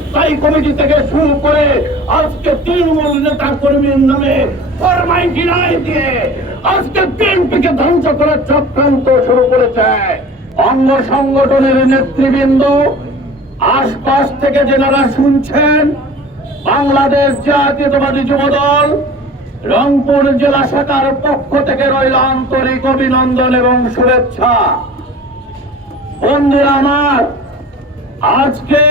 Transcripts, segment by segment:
স্থায়ী কমিটি থেকে শুরু করে আজকে তৃণমূল নেতা কর্মীর নামে ফরমাইটি রায় দিয়ে আজকে বিএনপিকে ধ্বংস করার চক্রান্ত শুরু করেছে। অঙ্গ সংগঠনের নেতৃবৃন্দ আশপাশ থেকে যেনারা শুনছেন, বাংলাদেশ জাতীয়তাবাদী যুবদল, রংপুর জেলা শাখার পক্ষ থেকে রইল আন্তরিক অভিনন্দন এবং শুভেচ্ছা। বন্ধুরা আমার, আজকে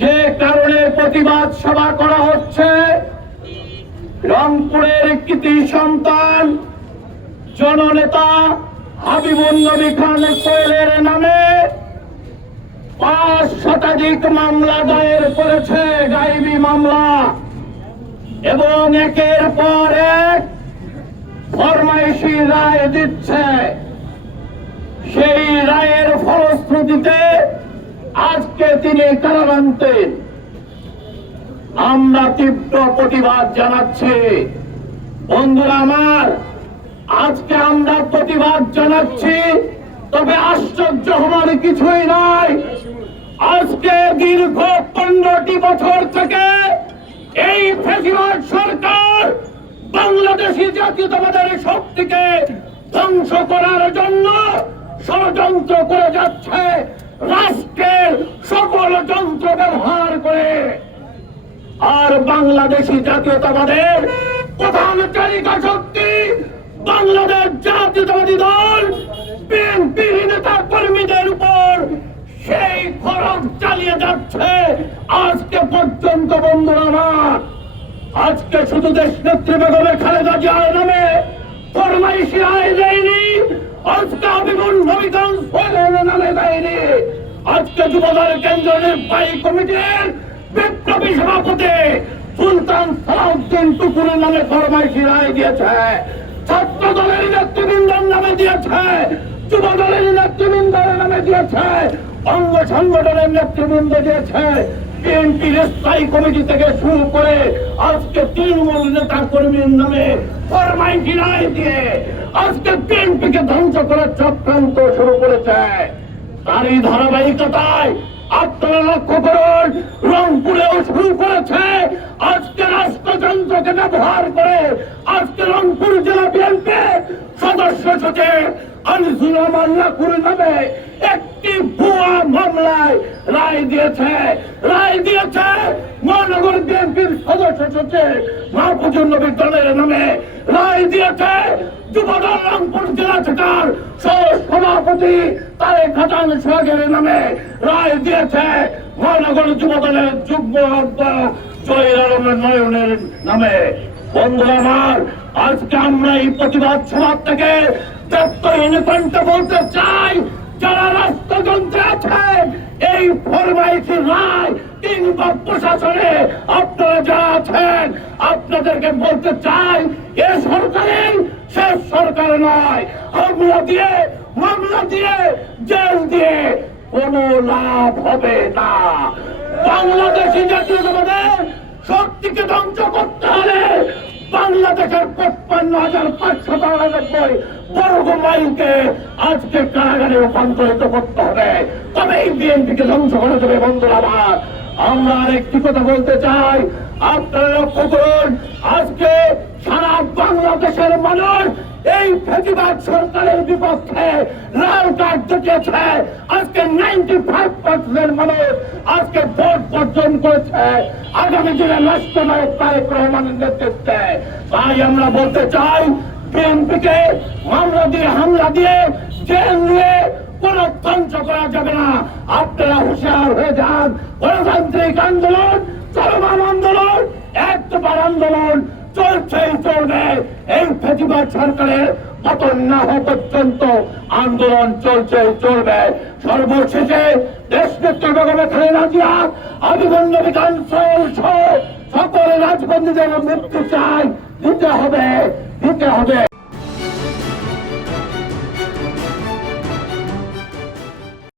যে কারণে প্রতিবাদ সভা করা হচ্ছে, রংপুরের কৃতি সন্তান, জননেতা হাবিবুল নবী খান সোহেলের নামে পাঁচ শতাধিক মামলা দায়ের করেছে গাইবি মামলা। এবং একের পর এক ফরমাইশি রায় দিচ্ছে। সেই রায়ের ফলশ্রুতিতে আজকে তিনি কারাগান্তে আমরা তীব্র প্রতিবাদ জানাচ্ছি। বন্ধুরা আমার, আজকে আমরা প্রতিবাদ জানাচ্ছি, তবে আশ্চর্য হওয়ার কিছুই নাই। আজকে দীর্ঘ পনেরোটি বছর থেকে এই ফেসিবাদ সরকার বাংলাদেশি জাতীয়তাবাদের শক্তিকে ধ্বংস করার জন্য ষড়যন্ত্র করে যাচ্ছে রাষ্ট্রের সকল যন্ত্র ব্যবহার করে আর বাংলাদেশি জাতীয়তাবাদের প্রধান চালিকা শক্তি, বাংলাদেশ জাতীয়তাবাদী দল বিএনপির নেতা কর্মীদের উপর সেই খরচ চালিয়ে যাচ্ছে। আজকে পর্যন্ত বন্ধুরা আমার, আজকে শুধু দেশ নেত্রী বেগমের খালেদা জিয়ার নামে ফরমাইশি আয় দেয়নি, আজকে আবিমুল নবীগঞ্জ নামে দেয়নি। আজকে যুবদল কেন্দ্রের নির্বাহী কমিটির বিপ্লবী সভাপতি টুকুরের নামে ফরমাইশি রায় দিয়েছে। ছাত্র দলের নেতৃবৃন্দের নামে দিয়েছে। যুব দলের নেতৃবৃন্দের নামে দিয়েছে। অঙ্গ সংগঠনের নেতৃবৃন্দ দিয়েছে। বিএনপির স্থায়ী কমিটি থেকে শুরু করে আজকে তৃণমূল নেতা কর্মীর নামে ফরমাইটি রায় দিয়ে আজকে বিএনপিকে ধ্বংস করার চক্রান্ত শুরু করেছে। তারই ধারাবাহিকতায় আপনারা লক্ষ্য করুন রংপুরেও শুরু করেছে আজকে রাষ্ট্রযন্ত্রকে ব্যবহার করে আজকে রংপুর জেলা বিএনপি সদস্য সচিব আনিসুর রহমান নাকুর নামে একটি ভুয়া মামলায় রায় দিয়েছে। রায় দিয়েছে মহানগর বিএনপির সদস্য সচিব মাহফুজুর নবী দলের নামে। রায় দিয়েছে যুবদল রংপুর জেলা শাখার সহ সভাপতি তারেক হাসান সোহাগের নামে রায় দিয়েছে মহানগর যুবদলের যুগ্ম আহ্বায়ক আলমের নয়নের নামে। বন্ধুরা আমার, আজকে আমরা এই প্রতিবাদ থেকে বলতে চাই, যারা রাষ্ট্রযন্ত্রে আছেন এই ফরমাইশি রায় কিংবা প্রশাসনে আপনারা যারা আছেন, আপনাদেরকে বলতে চাই, এ সরকারের শেষ সরকার নয়। হামলা দিয়ে মামলা দিয়ে জেল দিয়ে কোনো লাভ হবে না। বাংলাদেশি জাতীয়তাবাদের শক্তিকে ধ্বংস করতে হলে বাংলাদেশের পঁচপান্ন হাজার পাঁচশো আটানব্বই বর্গ মাইলকে আজকে কারাগারে রূপান্তরিত করতে হবে। তবে এই বিএনপিকে ধ্বংস করে দেবে বন্ধুরা আমার। আমরা আরেকটি কথা বলতে চাই। আপনারা লক্ষ্য করুন বাংলাদেশের মানুষ এই ফেসিবাদ সরকারের বিপক্ষে লাল কার্ড দেখিয়েছে আজকে নাইনটি ফাইভ পার্সেন্ট মানুষ আজকে ভোট বর্জন করেছে। আগামী দিনে রাষ্ট্র নায়ক তারেক রহমানের নেতৃত্বে। তাই আমরা বলতে চাই, বিএনপিকে মামলা দিয়ে হামলা দিয়ে জেল নিয়ে কোন ধ্বংস করা যাবে না। আপনারা হুঁশিয়ার হয়ে যান। গণতান্ত্রিক আন্দোলন, চলমান আন্দোলন একবার আন্দোলন, চলছেই চলবে। এই ফেসিবাদ সরকারের পতন না হওয়া পর্যন্ত আন্দোলন চলছে, চলবে। সর্বশেষে দেশ নেত্রী বেগমে খালেদা জিয়া আবিগঞ্জ বিধান সহ সকল রাজবন্দীদের মুক্তি চাই। দিতে হবে দিতে হবে।